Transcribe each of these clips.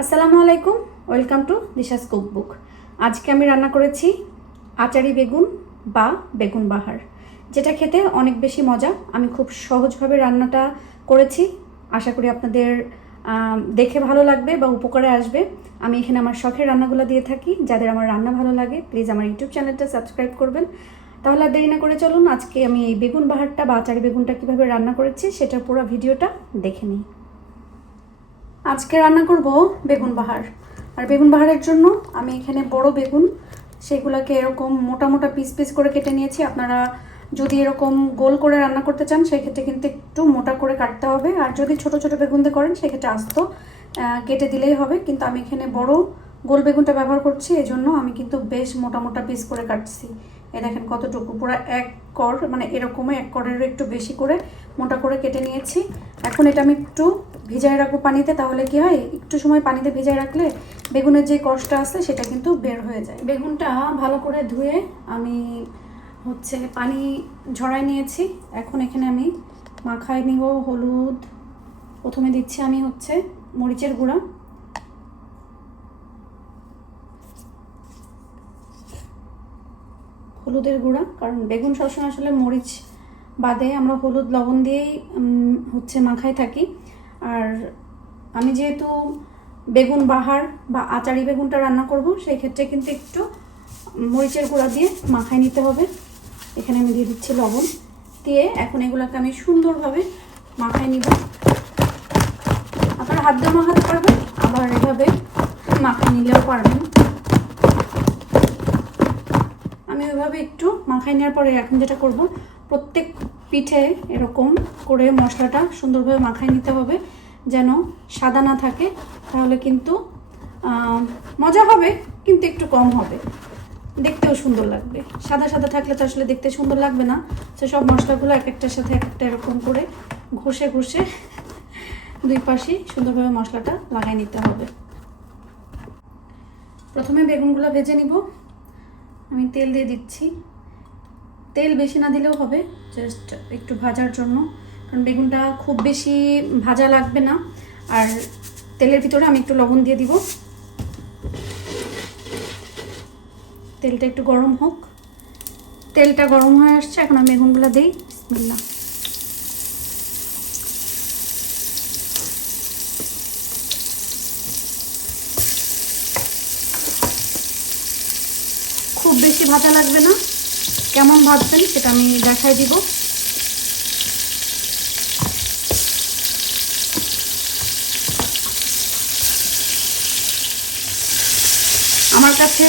আসসালামু আলাইকুম, welcome to দিশাস cookbook. আজকে আমি রান্না করেছি আচারি বেগুন বা বেগুন বাহার, যেটা খেতে অনেক বেশি মজা। আমি খুব সহজভাবে রান্নাটা করেছি, আশা করি আপনাদের দেখে ভালো লাগবে বা উপকারে আসবে। আমি এখানে আমার শখের রান্নাগুলো দিয়ে থাকি। যাদের আমার রান্না ভালো লাগে প্লিজ আমার ইউটিউব চ্যানেলটা সাবস্ক্রাইব করবেন। তাহলে আর দেরি না করে চলুন আজকে আমি এই বেগুন বাহারটা বা আচারি বেগুনটা কীভাবে রান্না করেছি সেটার পুরো ভিডিওটা দেখে নিই। আজকে রান্না করব বেগুন বাহার। আর বেগুন বাহারের জন্য আমি এখানে বড় বেগুন, সেগুলোকে এরকম মোটা মোটা পিস পিস করে কেটে নিয়েছি। আপনারা যদি এরকম গোল করে রান্না করতে চান সেক্ষেত্রে কিন্তু একটু মোটা করে কাটতে হবে, আর যদি ছোট ছোট বেগুন দিয়ে করেন সেক্ষেত্রে আস্ত কেটে দিলেই হবে। কিন্তু আমি এখানে বড় গোল বেগুনটা ব্যবহার করছি, এই জন্য আমি কিন্তু বেশ মোটা মোটা পিস করে কাটছি। এই দেখেন কতটুকু, পুরো এক কর, মানে এরকমই এক করেরও একটু বেশি করে মোটা করে কেটে নিয়েছি। এখন এটা আমি একটু ভিজায় রাখবো পানিতে, তাহলে কি হয়, একটু সময় পানিতে ভিজায় রাখলে বেগুনের যে কষটা আছে সেটা কিন্তু বের হয়ে যায়। বেগুনটা ভালো করে ধুয়ে আমি পানি ঝরাই নিয়েছি। এখন এখানে আমি মাখায় নিব হলুদ। প্রথমে দিচ্ছি আমি মরিচের গুঁড়া, হলুদের গুঁড়া, কারণ বেগুন সবসময় আসলে মরিচ বাদে আমরা হলুদ লবণ দিয়েই মাখায় থাকি। আর আমি যেহেতু বেগুন বাহার বা আচারি বেগুনটা রান্না করব, সেই ক্ষেত্রে কিন্তু একটু মরিচের গুঁড়া দিয়ে মাখায় নিতে হবে। এখানে আমি দিয়ে দিচ্ছি লবণ দিয়ে। এখন এগুলোকে আমি সুন্দরভাবে মাখায় নিব। আপনারা হাত দিয়ে মাখাতে পারবেন, আবার এভাবে মাখায় নিলেও পারবেন। আমি ওইভাবে একটু মাখাই নেওয়ার পরে এখন যেটা করব, প্রত্যেক পিঠে এরকম করে মশলাটা সুন্দরভাবে মাখাই নিতে হবে, যেন সাদা না থাকে। তাহলে কিন্তু মজা হবে, কিন্তু একটু কম হবে, দেখতেও সুন্দর লাগবে। সাদা সাদা থাকলে তো আসলে দেখতে সুন্দর লাগবে না। তো সব মশলাগুলো এক একটার সাথে এক একটা এরকম করে ঘষে ঘষে দুই পাশে সুন্দরভাবে মশলাটা লাগাই নিতে হবে। প্রথমে বেগুনগুলো ভেজে নিব। আমি তেল দিয়ে দিচ্ছি। তেল বেশি না দিলেও হবে, জাস্ট একটু ভাজার জন্য, কারণ বেগুনটা খুব বেশি ভাজা লাগবে না। আর তেলের ভিতরে আমি একটু লবণ দিয়ে দিব। তেলটা একটু গরম হোক। তেলটা গরম হয়ে আসছে, এখন আমি বেগুনগুলো দিই। বিসমিল্লাহ। খুব বেশি ভাজা লাগবে না, কেমন ভাজবেন সেটা আমি দেখাই দিব। আমার কাছে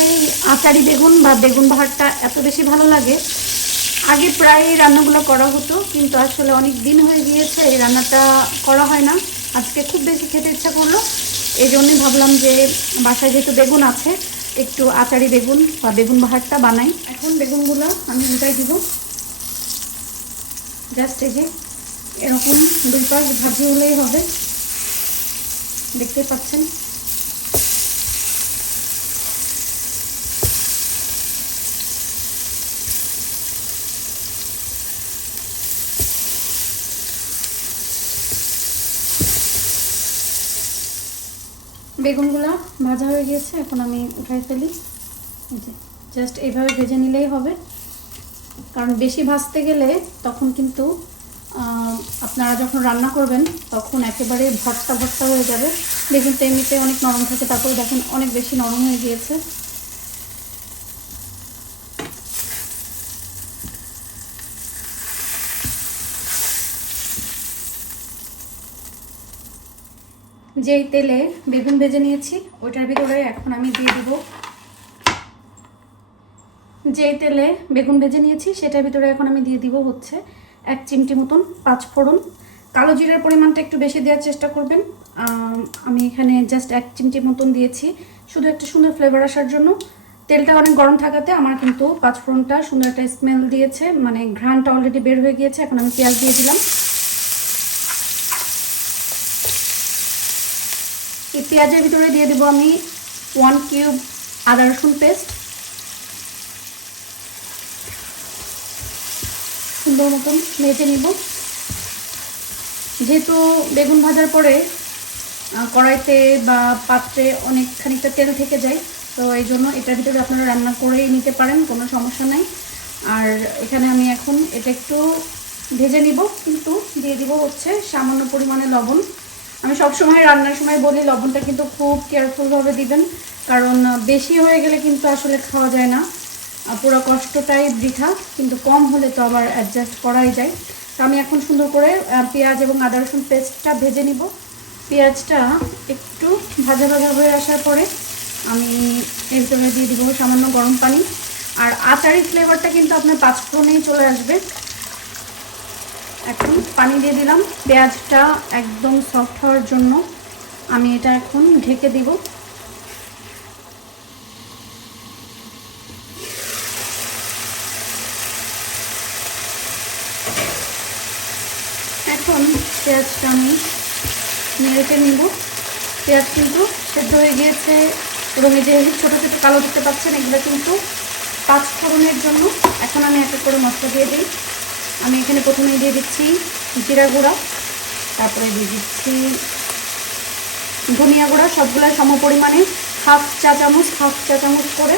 আচারি বেগুন বা বেগুন বাহারটা এত বেশি ভালো লাগে। আগে প্রায় রান্নাগুলো করা হতো, কিন্তু আসলে অনেক দিন হয়ে গিয়েছে এই রান্নাটা করা হয় না। আজকে খুব বেশি খেতে ইচ্ছা করলো, এই জন্যই ভাবলাম যে বাসায় যেহেতু বেগুন আছে, একটু আচারি বেগুন বা বেগুন বাহারটা বানাই। এখন বেগুনগুলো আমি উল্টাই দিব। জাস্ট এই যে এরকম দুই পাশ ভাজিয়ে হলেই হবে, দেখতে পাচ্ছেন। বেগুনগুলো ভাজা হয়ে গিয়েছে, এখন আমি উঠাই ফেলি। জাস্ট এইভাবে ভেজে নিলেই হবে, কারণ বেশি ভাজতে গেলে তখন কিন্তু আপনারা যখন রান্না করবেন তখন একেবারে ভর্তা ভর্তা হয়ে যাবে। বেগুন তো এমনিতে অনেক নরম থাকে, তারপরে দেখেন অনেক বেশি নরম হয়ে গিয়েছে। যেই তেলে বেগুন ভেজে নিয়েছি ওইটার ভিতরে এখন আমি দিয়ে দিব, যেই তেলে বেগুন ভেজে নিয়েছি সেটার ভিতরে এখন আমি দিয়ে দিব 1 চিমটি মতন পাঁচফোড়ন। কালো জিরার পরিমাণটা একটু বেশি দেওয়ার চেষ্টা করবেন। আমি এখানে জাস্ট 1 চিমটি মতন দিয়েছি, শুধু একটা সুন্দর ফ্লেভার আসার জন্য। তেলটা অনেক গরম থাকাতে আমার কিন্তু পাঁচফোড়নটা সুন্দর একটা স্মেল দিয়েছে, মানে ঘ্রাণটা অলরেডি বের হয়ে গিয়েছে। এখন আমি পেঁয়াজ দিয়ে দিলাম। এই পেঁয়াজের ভিতরে দিয়ে দেবো আমি 1 কিউব আদা রসুন পেস্ট। সুন্দর মতন ভেজে নিব। যেহেতু বেগুন ভাজার পরে কড়াইতে বা পাত্রে অনেক খানিকটা তেল থেকে যায়, তো এই জন্য এটার ভিতরে আপনারা রান্না করেই নিতে পারেন, কোনো সমস্যা নেই। আর এখানে আমি এখন এটা একটু ভেজে নিব, কিন্তু দিয়ে দিব হচ্ছে সামান্য পরিমাণে লবণ। আমি সবসময় রান্নার সময় বলি লবণটা কিন্তু খুব কেয়ারফুলভাবে দিবেন, কারণ বেশি হয়ে গেলে কিন্তু আসলে খাওয়া যায় না, পুরো কষ্টটাই বৃথা। কিন্তু কম হলে তো আবার অ্যাডজাস্ট করাই যায়। তো আমি এখন সুন্দর করে পেঁয়াজ এবং আদা রসুন পেস্টটা ভেজে নিব। পেঁয়াজটা একটু ভাজা ভাজা হয়ে আসার পরে আমি এর ভিতরে দিয়ে দিব সামান্য গরম পানি। আর আচারি ফ্লেভারটা কিন্তু আপনার পাঁচফোড়নেই চলে আসবে। এখন পানি দিয়ে দিলাম পেঁয়াজটা একদম সফট হওয়ার জন্য। আমি এটা এখন ঢেকে দিব। এখন পেঁয়াজটা আমি নেড়ে নিব। পেঁয়াজ কিন্তু সেদ্ধ হয়ে গিয়েছে এবং এই যে ছোটো ছোটো কালো দেখতে পাচ্ছেন, এগুলো কিন্তু পাঁচফোড়নের জন্য। এখন আমি একটা করে মশলা দিয়ে দিই। আমি এখানে প্রথমে দিয়ে দিচ্ছি জিরা গুঁড়া, তারপরে দিয়ে দিচ্ছি ধনিয়া গুঁড়া, সবগুলো সমপরিমাণে হাফ চা চামচ করে।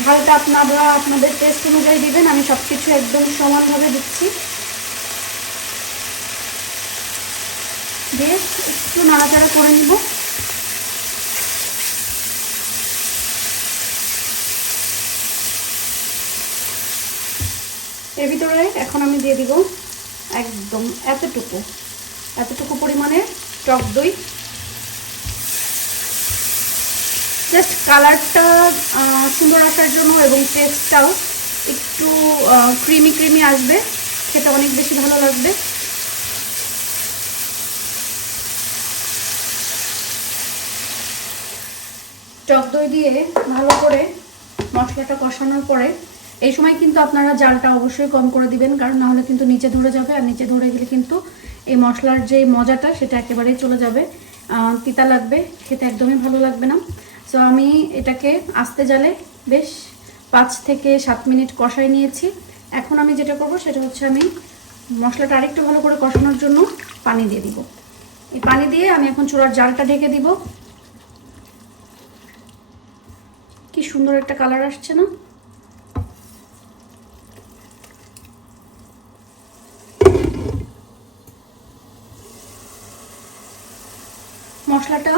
ঝালটা আপনারা আপনাদের টেস্ট অনুযায়ী দিবেন, আমি সব কিছু একদম সমানভাবে দিচ্ছি। দিয়ে একটু নাড়াচাড়া করে নিব। এর ভিতরে এখন আমি দিয়ে দিব একদম এতটুকু পরিমাণে টক দই। জাস্ট কালারটা সুন্দর আসার জন্য এবং টেস্টটাও একটু ক্রিমি আসবে, খেতে অনেক বেশি ভালো লাগবে। টক দই দিয়ে ভালো করে মশলাটা কষানোর পরে এই সময় কিন্তু আপনারা জালটা অবশ্যই কম করে দিবেন, কারণ না হলে কিন্তু নিচে ধরে যাবে, আর নিচে ধরে গেলে কিন্তু এই মশলার যে মজাটা সেটা একেবারেই চলে যাবে, তিতা লাগবে, খেতে একদমই ভালো লাগবে না। সো আমি এটাকে আস্তে জালে বেশ 5 থেকে 7 মিনিট কষাই নিয়েছি। এখন আমি যেটা করব সেটা হচ্ছে আমি মশলাটা আরেকটু ভালো করে কষানোর জন্য পানি দিয়ে দিব। এই পানি দিয়ে আমি এখন চুলার জালটা ঢেকে দিব। কি সুন্দর একটা কালার আসছে না? মশলাটা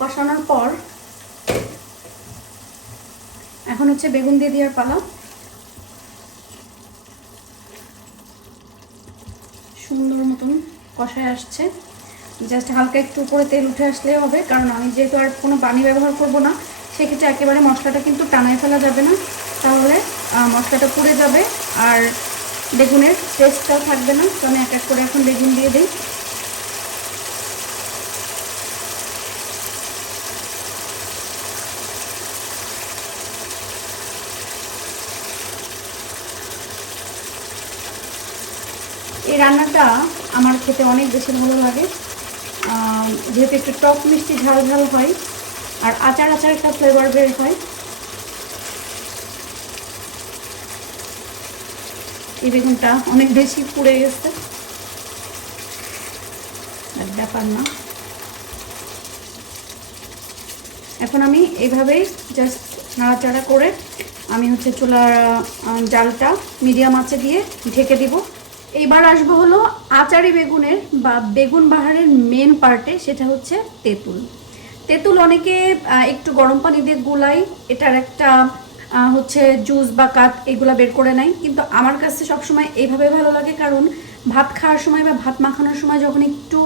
কষানোর পর এখন হচ্ছে বেগুন দিয়ে দেওয়ার পালা। সুন্দর মতন কষায় আসছে, জাস্ট হালকা একটু উপরে তেল উঠে আসলে হবে, কারণ আমি যেহেতু আর কোনো পানি ব্যবহার করব না, সেক্ষেত্রে একেবারে মশলাটা কিন্তু টানায় ফেলা যাবে না, তাহলে মশলাটা পুড়ে যাবে আর বেগুনের টেস্টটাও থাকবে না। তো আমি এক এক করে এখন বেগুন দিয়ে দিই। এই রান্নাটা আমার খেতে অনেক বেশি ভালো লাগে, যেহেতু একটু টক মিষ্টি ঝাল হয় আর আচার একটা ফ্লেভার বের হয়। এই বেগুনটা অনেক বেশি পুড়ে গেছে, ব্যাপার না। এখন আমি এইভাবেই জাস্ট নাড়াচাড়া করে আমি হচ্ছে চুলার জালটা মিডিয়াম আঁচে দিয়ে ঢেকে দিব। এইবার আসবো হলো আচারি বেগুনের বা বেগুন বাহারের মেন পার্টে, সেটা হচ্ছে তেঁতুল। তেঁতুল অনেকে একটু গরম পানি দিয়ে গুলাই এটার একটা হচ্ছে জুস বা কাট এগুলো বের করে নেয়, কিন্তু আমার কাছে সবসময় এইভাবে ভালো লাগে, কারণ ভাত খাওয়ার সময় বা ভাত মাখানোর সময় যখন একটু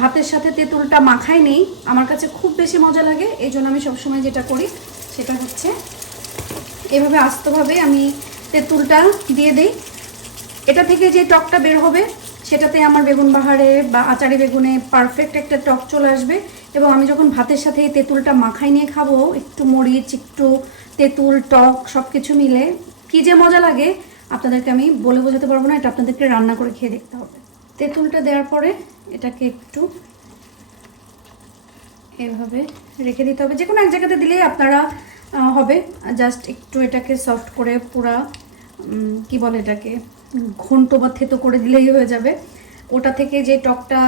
ভাতের সাথে তেঁতুলটা মাখাই নেই, আমার কাছে খুব বেশি মজা লাগে। এই জন্য আমি সবসময় যেটা করি সেটা হচ্ছে এভাবে আস্তভাবে আমি তেঁতুলটা দিয়ে দিই। এটা থেকে যে টকটা বের হবে সেটাতে আমার বেগুন বাহারে বা আচারি বেগুনে পারফেক্ট একটা টক চলে আসবে, এবং আমি যখন ভাতের সাথে এই তেঁতুলটা মাখাই নিয়ে খাবো, একটু মরিচ, একটু তেঁতুল, টক সব কিছু মিলে কী যে মজা লাগে আপনাদেরকে আমি বলে বোঝাতে পারবো না, এটা আপনাদেরকে রান্না করে খেয়ে দেখতে হবে। তেঁতুলটা দেওয়ার পরে এটাকে একটু এভাবে রেখে দিতে হবে, যে কোনো এক জায়গাতে দিলেই আপনারা হবে। জাস্ট একটু এটাকে সফট করে পুরা কি বলে এটাকে ঘন্ট বা থেতো করে দিলেই হয়ে যাবে। ওটা থেকে যে টকটা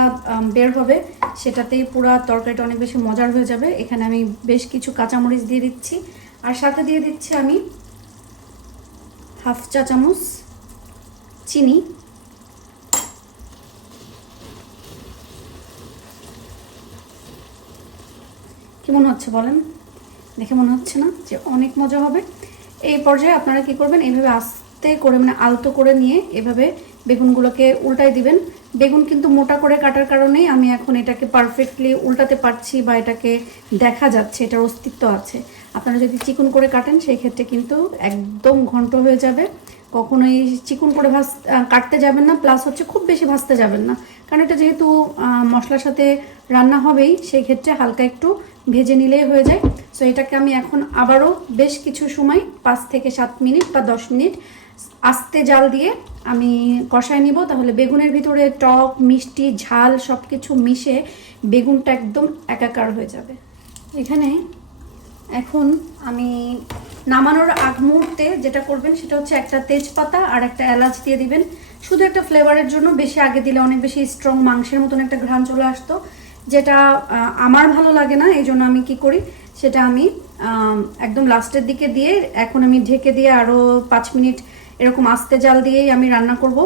বের হবে সেটাতেই পুরো তরকারিটা অনেক বেশি মজার হয়ে যাবে। এখানে আমি বেশ কিছু কাঁচামরিচ দিয়ে দিচ্ছি, আর সাথে দিয়ে দিচ্ছি আমি হাফ চা চামচ চিনি। কি মনে হচ্ছে বলেন? দেখে মনে হচ্ছে না যে অনেক মজা হবে? এই পর্যায়ে আপনারা কি করবেন, এইভাবে আস্তে করে মানে আলতো করে নিয়ে এভাবে বেগুনগুলোকে উল্টাই দিবেন। বেগুন কিন্তু মোটা করে কাটার কারণেই আমি এখন এটাকে পারফেক্টলি উল্টাতে পারছি বা এটাকে দেখা যাচ্ছে, এটার অস্তিত্ব আছে। আপনারা যদি চিকন করে কাটেন সেই ক্ষেত্রে কিন্তু একদম ঘন্ট হয়ে যাবে। কখনোই চিকন করে কাটতে যাবেন না, প্লাস হচ্ছে খুব বেশি ভাজতে যাবেন না, কারণ এটা যেহেতু মশলার সাথে রান্না হবেই, সেই ক্ষেত্রে হালকা একটু ভেজে নিলেই হয়ে যায়। সো এটাকে আমি এখন আবারও বেশ কিছু সময় 5 থেকে 7 মিনিট বা 10 মিনিট আস্তে জাল দিয়ে আমি কষায় নিব। তাহলে বেগুনের ভিতরে টক মিষ্টি ঝাল সব কিছু মিশে বেগুনটা একদম একাকার হয়ে যাবে। এখানে এখন আমি নামানোর আগ মুহূর্তে যেটা করবেন সেটা হচ্ছে একটা তেজপাতা আর একটা এলাচ দিয়ে দিবেন, শুধু একটা ফ্লেভারের জন্য। বেশি আগে দিলে অনেক বেশি স্ট্রং মাংসের মতন একটা ঘ্রাণ চলে আসতো, যেটা আমার ভালো লাগে না। এই জন্য আমি কি করি, সেটা আমি একদম লাস্টের দিকে দিয়ে এখন আমি ঢেকে দিয়ে আরও 5 মিনিট এরকম আস্তে জাল দিয়েই আমি রান্না করব।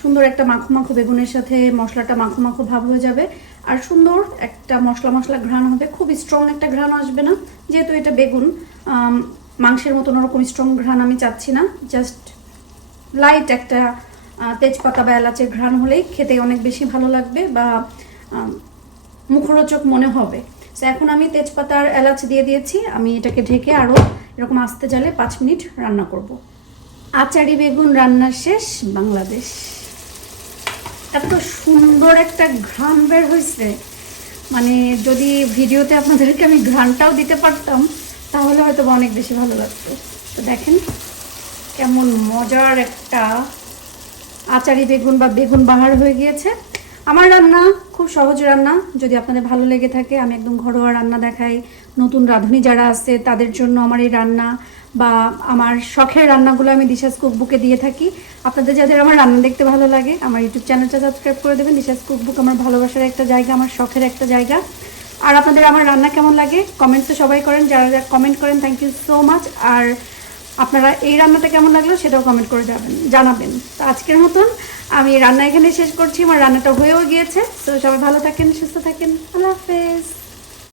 সুন্দর একটা মাখো মাখো বেগুনের সাথে মশলাটা মাখো মাখো ভাব হয়ে যাবে, আর সুন্দর একটা মশলা মশলা ঘ্রাণ হবে। খুব স্ট্রং একটা ঘ্রাণ আসবে না, যেহেতু এটা বেগুন। মাংসের মতন ওরকম স্ট্রং ঘ্রাণ আমি চাচ্ছি না, জাস্ট লাইট একটা তেজপাতা বা এলাচের ঘ্রাণ হলেই খেতে অনেক বেশি ভালো লাগবে বা মুখরোচক মনে হবে। তো এখন আমি তেজপাতা আর এলাচ দিয়ে দিয়েছি, আমি এটাকে ঢেকে আরও এরকম আস্তে জালে 5 মিনিট রান্না করব। আচারি বেগুন রান্না শেষ। বাংলাদেশ। এত সুন্দর একটা ঘ্রাণ বের হয়েছে, মানে যদি ভিডিওতে আপনাদেরকে আমি ঘ্রাণটাও দিতে পারতাম তাহলে হয়তো অনেক বেশি ভালো লাগতো। তো দেখেন কেমন মজার একটা আচারি বেগুন বা বেগুন বাহার হয়ে গিয়েছে। আমার রান্না খুব সহজ রান্না, যদি আপনাদের ভালো লেগে থাকে, আমি একদম ঘরোয়া রান্না দেখাই। নতুন রাঁধুনি যারা আছে তাদের জন্য আমার এই রান্না বা আমার শখের রান্নাগুলো আমি দিশাস কুকবুকে দিয়ে থাকি। আপনাদের যাদের আমার রান্না দেখতে ভালো লাগে, আমার ইউটিউব চ্যানেলটা সাবস্ক্রাইব করে দেবেন। দিশাস কুকবুক আমার ভালোবাসার একটা জায়গা, আমার শখের একটা জায়গা। আর আপনাদের আমার রান্না কেমন লাগে কমেন্টসে সবাই করেন, যারা যারা কমেন্ট করেন থ্যাংক ইউ সো মাচ। আর আপনারা এই রান্নাটা কেমন লাগলো সেটাও কমেন্ট করে জানাবেন। তো আজকের মতন আমি রান্না এখানে শেষ করছি, আমার রান্নাটা হয়েও গিয়েছে। তো সবাই ভালো থাকেন, সুস্থ থাকেন, আল্লাহ হাফেজ।